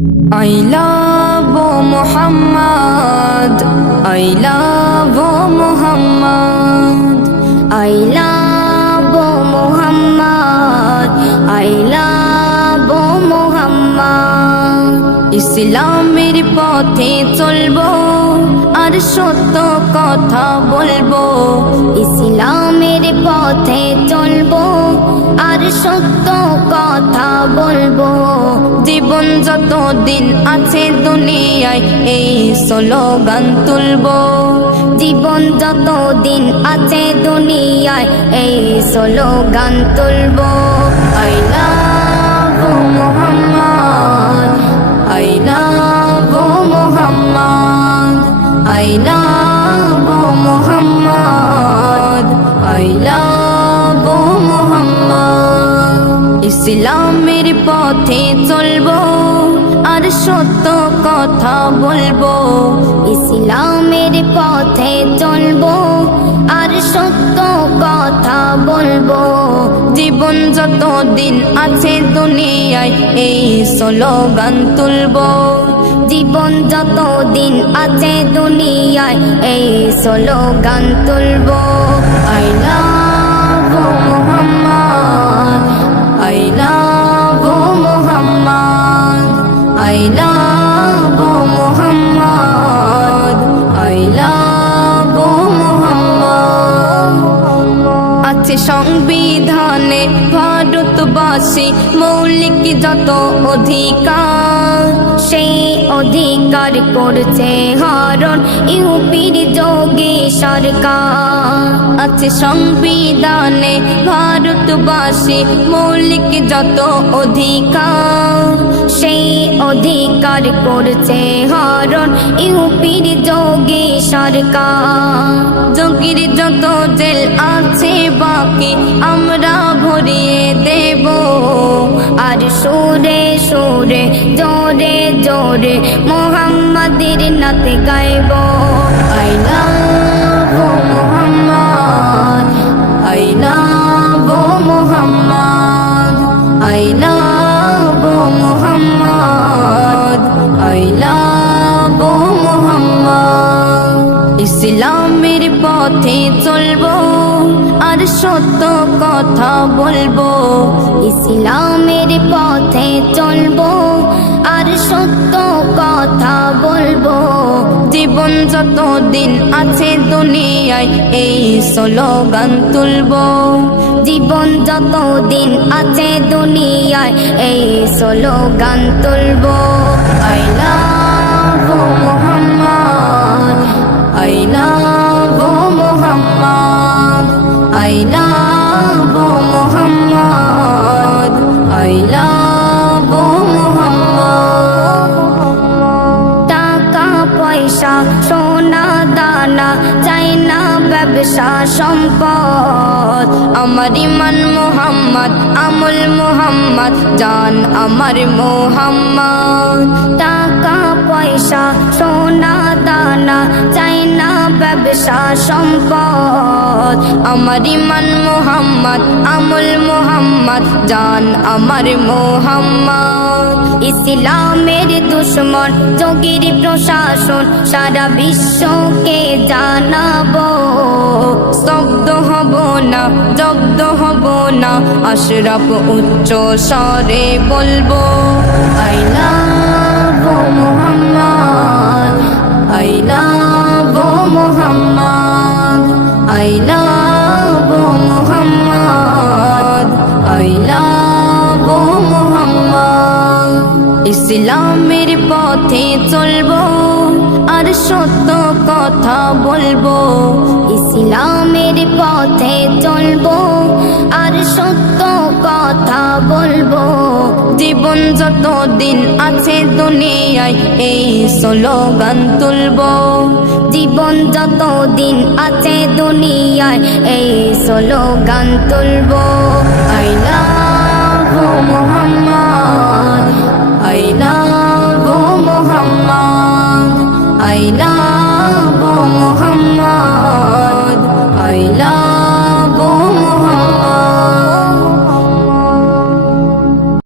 I love Muhammad I love Muhammad I love Muhammad I love Muhammad ইসলামের পথে চলবো আর সত্য কথা বলব ইসলামের পথে চলবো আর সত্য কথা বলব জীবন যত দিন আছে দুনিয়ায় এই স্লোগান তুলবো। জীবন যত দিন আছে দুনিয়ায় এই স্লোগান তুলবো। I love ইসলামের পথে চলবো আর সত্য কথা বলব। ইসলামের পথে চলবো আর সত্য কথা বলব। জীবন যত দিন আছে দুনিয়ায় এই স্লোগান তুলবো। জীবন যত দিন আছে দুনিয়ায় এই স্লোগান তুলবো। love মৌলিক যত অধিকার, সেই অধিকার করছে হরণ। ইউপির যোগী সরকার আছে সংবিধানে, ভারতবাসী মৌলিক যত অধিকার, সেই অধিকার করছে হরণ। ইউপির যোগী সরকার, যোগীর যত জেল আছে বাকি, আমরা আর সুরে সুরে জোরে জোরে মোহাম্মদির নাতে গাইব। I সত্য কথা বলব। ইসলামের পথে চলবো আর সত্য কথা বলব। জীবন যত দিন আছে দুনিয়ায় এই স্লোগান তুলবো। জীবন যত দিন আছে দুনিয়ায় এই স্লোগান তুলবো। love I love Muhammad I love Muhammad টাকা, পয়সা, সোনা, দানা, চাই না ব্যবসা, সম্পদ। আমার ইমান মোহাম্মদ, আমল মোহাম্মদ, জান আমার মোহাম্মদ। টাকা, পয়সা, সোনা, দানা, চাই ব্যবসা সম্পদ আমার ইমান মোহাম্মদ, আমল মোহাম্মদ, জান আমার মোহাম্মদ। ইসলামের দুশ্মন, যোগীর প্রশাসন, সারা বিশ্বকে জানাব। স্তব্ধ হব না, জব্দ হব না, আশরাফ উচ্চ স্বরে বলব। I love I love Muhammad I love Muhammad ইসলামের পথে চলবো আর সত্য কথা বলব। ইসলামের পথে চলবো আর সত্য জীবন যত দিন আছে দুনিয়ায়, এই স্লোগান তুলব। জীবন যত দিন আছে দুনিয়ায়, এই স্লোগান তুলব। আইলা মোহাম্মদ আইলা গো মোহাম্মদ আইলা